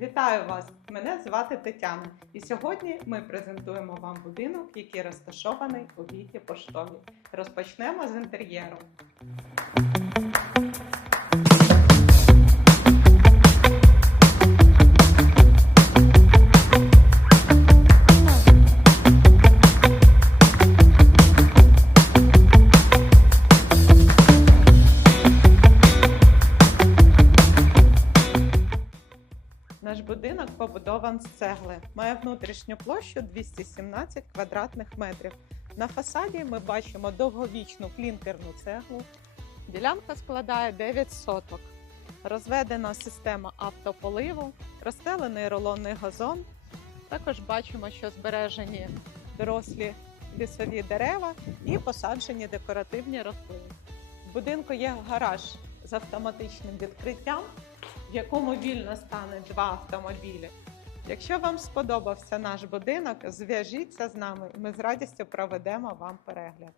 Вітаю вас! Мене звати Тетяна, і сьогодні ми презентуємо вам будинок, який розташований у віті поштові. Розпочнемо з інтер'єру. Наш будинок побудован з цегли. Має внутрішню площу 217 квадратних метрів. На фасаді ми бачимо довговічну клінкерну цеглу. Ділянка складає 9 соток. Розведена система автополиву, розстелений рулонний газон. Також бачимо, що збережені дорослі лісові дерева і посаджені декоративні рослини. В будинку є гараж з автоматичним відкриттям в якому вільно стане два автомобілі. Якщо вам сподобався наш будинок, зв'яжіться з нами, ми з радістю проведемо вам перегляд.